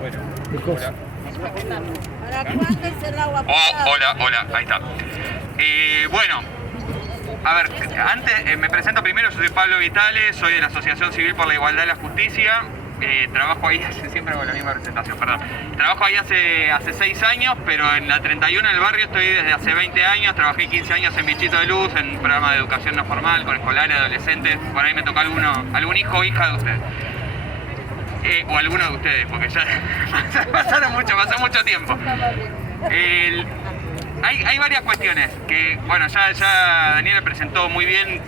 Bueno, hola. Hola, ahí está. Bueno, a ver, antes me presento primero, yo soy Pablo Vitale, soy de la Asociación Civil por la Igualdad y la Justicia. Trabajo ahí siempre hago la misma presentación, perdón. Trabajo ahí hace 6 años, pero en la 31 del barrio estoy desde hace 20 años. Trabajé 15 años en Bichito de Luz, en un programa de educación no formal, con escolares, adolescentes. Por ahí me toca algún hijo o hija de ustedes. O alguno de ustedes, porque ya pasó mucho tiempo. Hay varias cuestiones que, bueno, ya Daniela presentó muy bien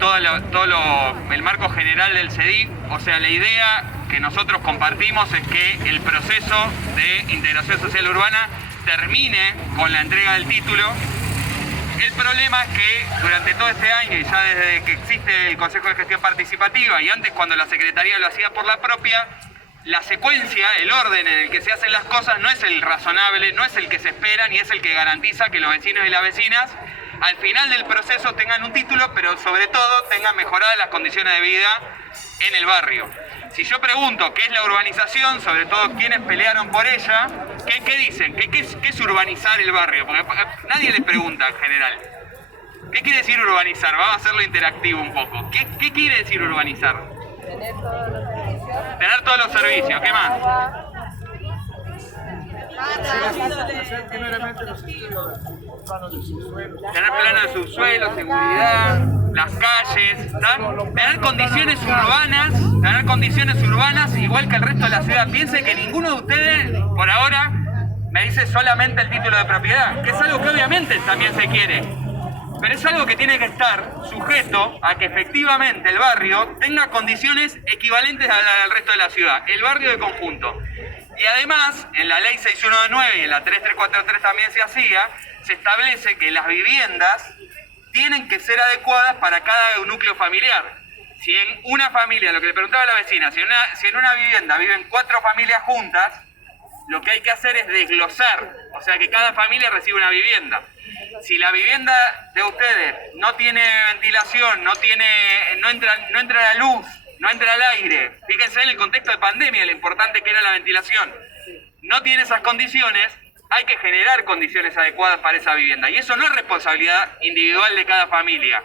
el marco general del CEDIF. O sea, la idea que nosotros compartimos es que el proceso de integración social urbana termine con la entrega del título. El problema es que durante todo este año, y ya desde que existe el Consejo de Gestión Participativa, y antes cuando la Secretaría lo hacía por la propia, la secuencia, el orden en el que se hacen las cosas no es el razonable, no es el que se espera, ni es el que garantiza que los vecinos y las vecinas al final del proceso tengan un título, pero sobre todo tengan mejoradas las condiciones de vida en el barrio. Si yo pregunto qué es la urbanización, sobre todo quienes pelearon por ella, ¿qué dicen? ¿Qué es urbanizar el barrio? Porque nadie les pregunta en general. ¿Qué quiere decir urbanizar? Vamos a hacerlo interactivo un poco. ¿Qué quiere decir urbanizar? Tener todos los servicios. ¿Qué más? Tener plano de subsuelo, seguridad, las calles, ¿tá? Tener condiciones urbanas igual que el resto de la ciudad. Piense que ninguno de ustedes, por ahora, me dice solamente el título de propiedad, que es algo que obviamente también se quiere. Pero es algo que tiene que estar sujeto a que efectivamente el barrio tenga condiciones equivalentes al resto de la ciudad, el barrio de conjunto. Y además, en la ley 6129 y en la 3343 también se establece que las viviendas tienen que ser adecuadas para cada núcleo familiar. Si en una familia, lo que le preguntaba a la vecina, si en una vivienda viven 4 familias juntas, lo que hay que hacer es desglosar, o sea que cada familia recibe una vivienda. Si la vivienda de ustedes no tiene ventilación, no entra la luz, no entra el aire, fíjense en el contexto de pandemia lo importante que era la ventilación, no tiene esas condiciones, hay que generar condiciones adecuadas para esa vivienda. Y eso no es responsabilidad individual de cada familia.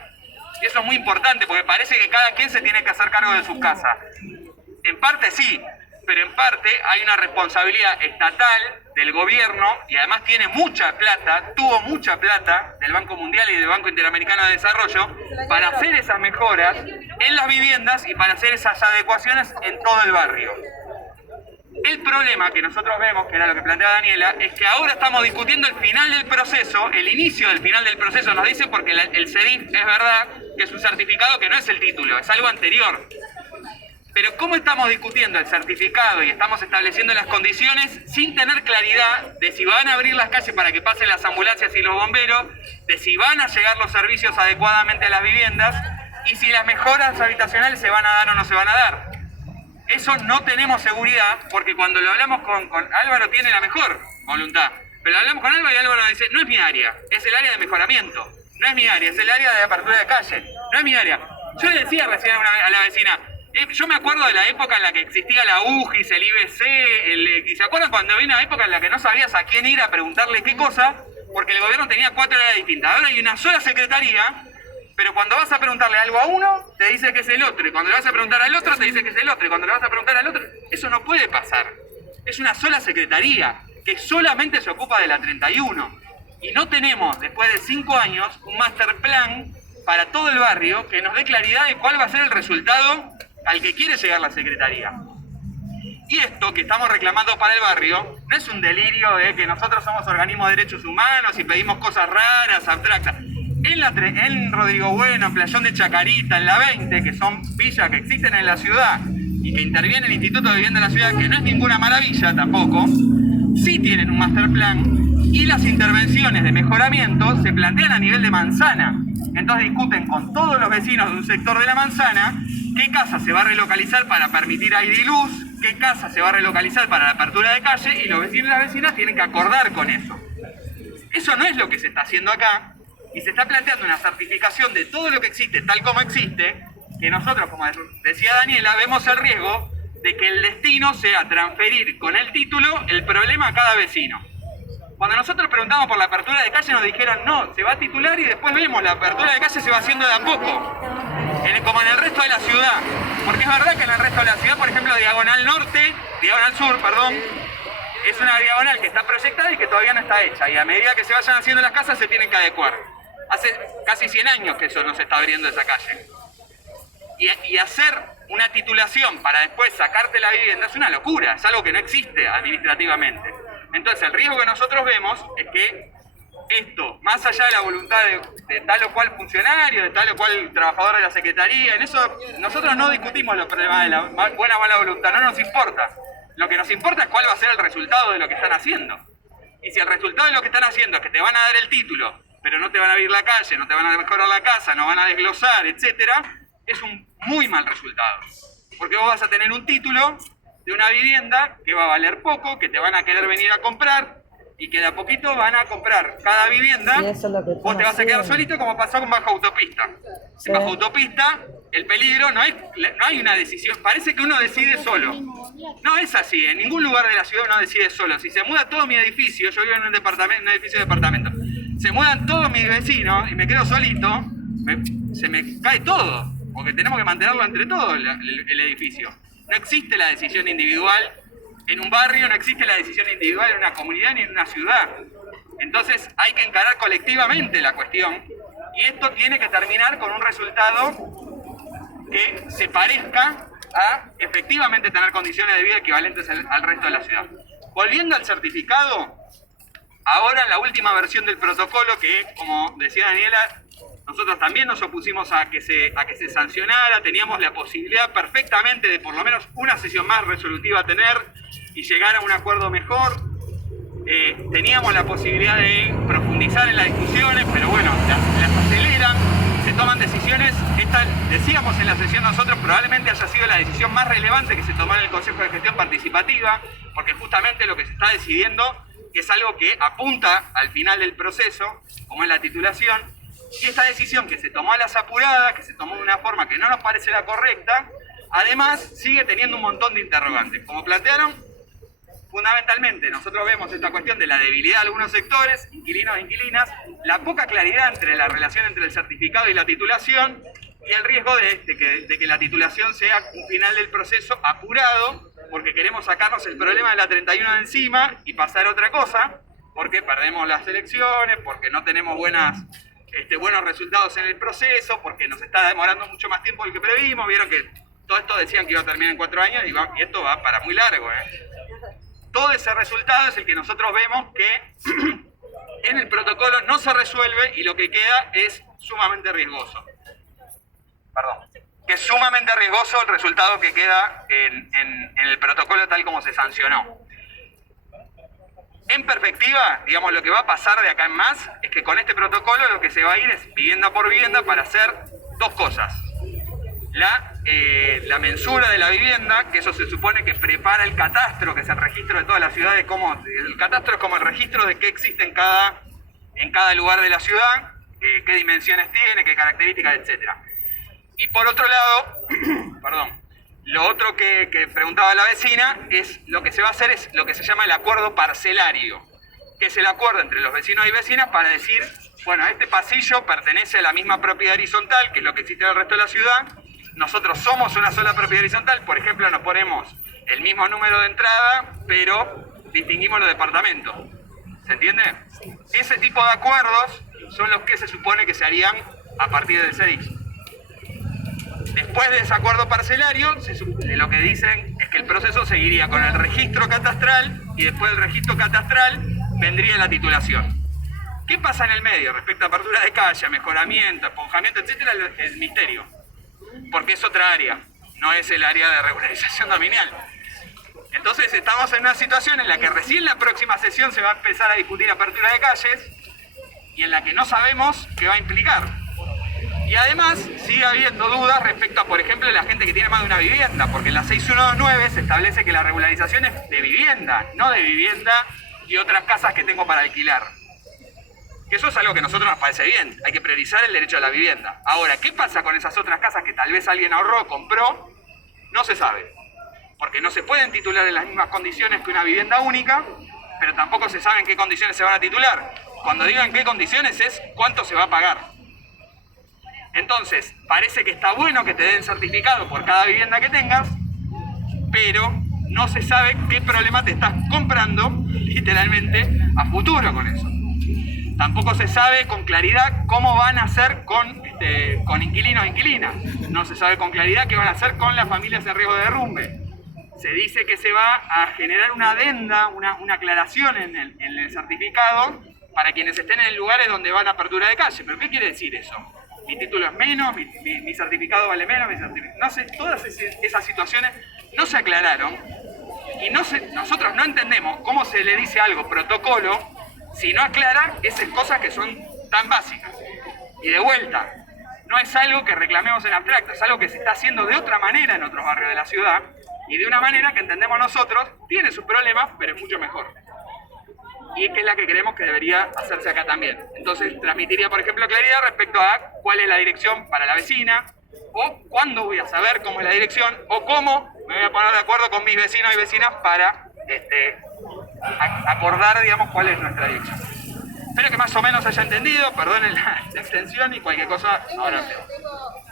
Y eso es muy importante porque parece que cada quien se tiene que hacer cargo de su casa. En parte sí, pero en parte hay una responsabilidad estatal del gobierno y además tuvo mucha plata del Banco Mundial y del Banco Interamericano de Desarrollo para hacer esas mejoras en las viviendas y para hacer esas adecuaciones en todo el barrio. El problema que nosotros vemos, que era lo que planteaba Daniela, es que ahora estamos discutiendo el final del proceso, el inicio del final del proceso, nos dicen porque el CEDIF es verdad que es un certificado que no es el título, es algo anterior. Pero ¿cómo estamos discutiendo el certificado y estamos estableciendo las condiciones sin tener claridad de si van a abrir las calles para que pasen las ambulancias y los bomberos, de si van a llegar los servicios adecuadamente a las viviendas y si las mejoras habitacionales se van a dar o no se van a dar? Eso no tenemos seguridad porque cuando lo hablamos con Álvaro tiene la mejor voluntad. Pero lo hablamos con Álvaro y Álvaro dice, no es mi área, es el área de mejoramiento. No es mi área, es el área de apertura de calle. No es mi área. Yo le decía recién a la vecina, yo me acuerdo de la época en la que existía la UGIS, el IBC, ¿y se acuerdan cuando había una época en la que no sabías a quién ir a preguntarle qué cosa? Porque el gobierno tenía 4 áreas distintas. Ahora hay una sola secretaría, pero cuando vas a preguntarle algo a uno, te dice que es el otro. Y cuando le vas a preguntar al otro, te dice que es el otro. Y cuando le vas a preguntar al otro, eso no puede pasar. Es una sola secretaría que solamente se ocupa de la 31. Y no tenemos, después de 5 años, un master plan para todo el barrio que nos dé claridad de cuál va a ser el resultado al que quiere llegar la Secretaría. Y esto que estamos reclamando para el barrio no es un delirio de que nosotros somos organismos de derechos humanos y pedimos cosas raras, abstractas. En Rodrigo Bueno, en Playón de Chacarita, en la 20, que son villas que existen en la ciudad y que interviene el Instituto de Vivienda de la Ciudad, que no es ninguna maravilla tampoco, sí tienen un master plan y las intervenciones de mejoramiento se plantean a nivel de manzana. Entonces discuten con todos los vecinos de un sector de la manzana qué casa se va a relocalizar para permitir aire y luz, qué casa se va a relocalizar para la apertura de calle y los vecinos y las vecinas tienen que acordar con eso. Eso no es lo que se está haciendo acá y se está planteando una certificación de todo lo que existe tal como existe que nosotros, como decía Daniela, vemos el riesgo de que el destino sea transferir con el título el problema a cada vecino. Cuando nosotros preguntamos por la apertura de calle nos dijeron no, se va a titular y después vemos la apertura de calle se va haciendo de a poco, como en el resto de la ciudad. Porque es verdad que en el resto de la ciudad, por ejemplo, Diagonal Sur, es una diagonal que está proyectada y que todavía no está hecha. Y a medida que se vayan haciendo las casas se tienen que adecuar. Hace casi 100 años que eso no se está abriendo esa calle. Y hacer una titulación para después sacarte la vivienda es una locura, es algo que no existe administrativamente. Entonces el riesgo que nosotros vemos es que esto, más allá de la voluntad de tal o cual funcionario, de tal o cual trabajador de la Secretaría, en eso nosotros no discutimos los problemas de la buena o mala voluntad, no nos importa. Lo que nos importa es cuál va a ser el resultado de lo que están haciendo. Y si el resultado de lo que están haciendo es que te van a dar el título, pero no te van a abrir la calle, no te van a mejorar la casa, no van a desglosar, etcétera, es un muy mal resultado. Porque vos vas a tener un título de una vivienda que va a valer poco, que te van a querer venir a comprar y que de a poquito van a comprar cada vivienda. Vos te vas a quedar solito como pasó con Baja Autopista. Sí. En Baja Autopista el peligro no hay una decisión, parece que uno decide solo. No es así, en ningún lugar de la ciudad uno decide solo. Si se muda todo mi edificio, yo vivo en un edificio de departamento, se mudan todos mis vecinos y me quedo solito, se me cae todo, porque tenemos que mantenerlo entre todos el edificio. No existe la decisión individual en un barrio, no existe la decisión individual en una comunidad ni en una ciudad. Entonces hay que encarar colectivamente la cuestión y esto tiene que terminar con un resultado que se parezca a efectivamente tener condiciones de vida equivalentes al resto de la ciudad. Volviendo al certificado, ahora en la última versión del protocolo, que como decía Daniela, nosotros también nos opusimos a que se sancionara, teníamos la posibilidad perfectamente de por lo menos una sesión más resolutiva tener y llegar a un acuerdo mejor. Teníamos la posibilidad de profundizar en las discusiones, pero bueno, las aceleran, se toman decisiones. Esta, decíamos en la sesión nosotros, probablemente haya sido la decisión más relevante que se tomó en el Consejo de Gestión Participativa, porque justamente lo que se está decidiendo es algo que apunta al final del proceso, como es la titulación. Y esta decisión que se tomó a las apuradas, que se tomó de una forma que no nos parece la correcta, además sigue teniendo un montón de interrogantes. Como plantearon, fundamentalmente nosotros vemos esta cuestión de la debilidad de algunos sectores, inquilinos e inquilinas, la poca claridad entre la relación entre el certificado y la titulación, y el riesgo de que la titulación sea un final del proceso apurado, porque queremos sacarnos el problema de la 31 de encima y pasar a otra cosa, porque perdemos las elecciones, porque no tenemos buenos resultados en el proceso, porque nos está demorando mucho más tiempo del que previmos. Vieron que todo esto decían que iba a terminar en 4 años y esto va para muy largo. Todo ese resultado es el que nosotros vemos que en el protocolo no se resuelve y lo que queda es sumamente riesgoso. Que es sumamente riesgoso el resultado que queda en el protocolo tal como se sancionó. En perspectiva, digamos, lo que va a pasar de acá en más es que con este protocolo lo que se va a ir es vivienda por vivienda para hacer dos cosas. La mensura de la vivienda, que eso se supone que prepara el catastro, que es el registro de toda la ciudad, el catastro es como el registro de qué existe en cada lugar de la ciudad, qué dimensiones tiene, qué características, etc. Y por otro lado, lo otro que preguntaba la vecina es lo que se va a hacer es lo que se llama el acuerdo parcelario, que es el acuerdo entre los vecinos y vecinas para decir, bueno, este pasillo pertenece a la misma propiedad horizontal, que es lo que existe en el resto de la ciudad. Nosotros somos una sola propiedad horizontal, por ejemplo, nos ponemos el mismo número de entrada, pero distinguimos los departamentos. ¿Se entiende? Ese tipo de acuerdos son los que se supone que se harían a partir del CEDIX. Después de ese acuerdo parcelario, lo que dicen es que el proceso seguiría con el registro catastral y después del registro catastral vendría la titulación. ¿Qué pasa en el medio respecto a apertura de calle, mejoramiento, esponjamiento, etcétera? El misterio. Porque es otra área, no es el área de regularización dominial. Entonces estamos en una situación en la que recién la próxima sesión se va a empezar a discutir apertura de calles y en la que no sabemos qué va a implicar. Y además sigue habiendo dudas respecto a, por ejemplo, la gente que tiene más de una vivienda, porque en la 6129 se establece que la regularización es de vivienda, no de vivienda y otras casas que tengo para alquilar. Que eso es algo que a nosotros nos parece bien. Hay que priorizar el derecho a la vivienda. Ahora, ¿qué pasa con esas otras casas que tal vez alguien ahorró, compró? No se sabe. Porque no se pueden titular en las mismas condiciones que una vivienda única, pero tampoco se sabe en qué condiciones se van a titular. Cuando digo en qué condiciones es cuánto se va a pagar. Entonces, parece que está bueno que te den certificado por cada vivienda que tengas, pero no se sabe qué problema te estás comprando, literalmente, a futuro con eso. Tampoco se sabe con claridad cómo van a hacer con inquilinos e inquilinas. No se sabe con claridad qué van a hacer con las familias en riesgo de derrumbe. Se dice que se va a generar una adenda, una aclaración en el certificado para quienes estén en lugares donde van a apertura de calle. ¿Pero qué quiere decir eso? Mi título es menos, mi certificado vale menos, no sé, todas esas situaciones no se aclararon y nosotros no entendemos cómo se le dice algo protocolo si no aclara esas cosas que son tan básicas. Y de vuelta, no es algo que reclamemos en abstracto, es algo que se está haciendo de otra manera en otros barrios de la ciudad y de una manera que entendemos nosotros, tiene sus problemas, pero es mucho mejor. Y que es la que creemos que debería hacerse acá también. Entonces, transmitiría, por ejemplo, claridad respecto a cuál es la dirección para la vecina, o cuándo voy a saber cómo es la dirección, o cómo me voy a poner de acuerdo con mis vecinos y vecinas para acordar, digamos, cuál es nuestra dirección. Espero que más o menos haya entendido, perdonen la extensión y cualquier cosa, ahora hablemos.